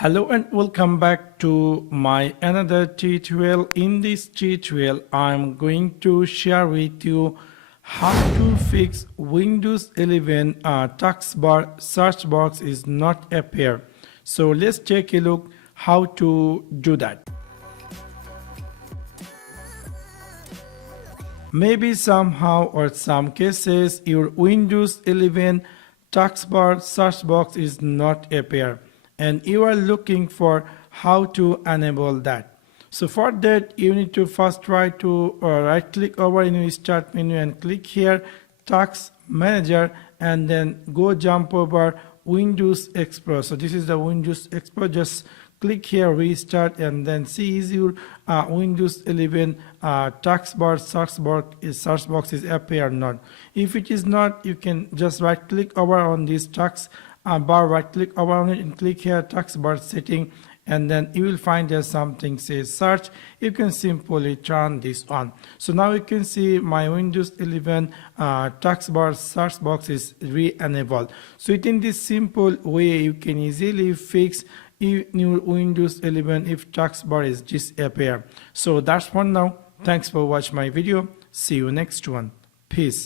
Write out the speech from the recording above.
Hello and welcome back to my another tutorial. In this tutorial I'm going to share with you how to fix Windows 11 taskbar search box is not appear. So let's take a look how to do that. Maybe somehow or some cases your Windows 11 taskbar search box is not appear and you are looking for how to enable that. So for that you need to first try to right click over in your start menu and click here Task Manager and then go jump over Windows Explorer. So this is the Windows Explorer. Just click here restart and then see is your Windows 11 taskbar search box is appear or not. If it is not, you can just right click over on this task bar, right click over on it and click here taskbar setting, and then you will find there something says search. You can simply turn this on. So now you can see my Windows 11 taskbar search box is re-enabled. So in this simple way you can easily fix your Windows 11 if taskbar is disappear. So that's for now. Thanks for watching my video. See you next one. Peace.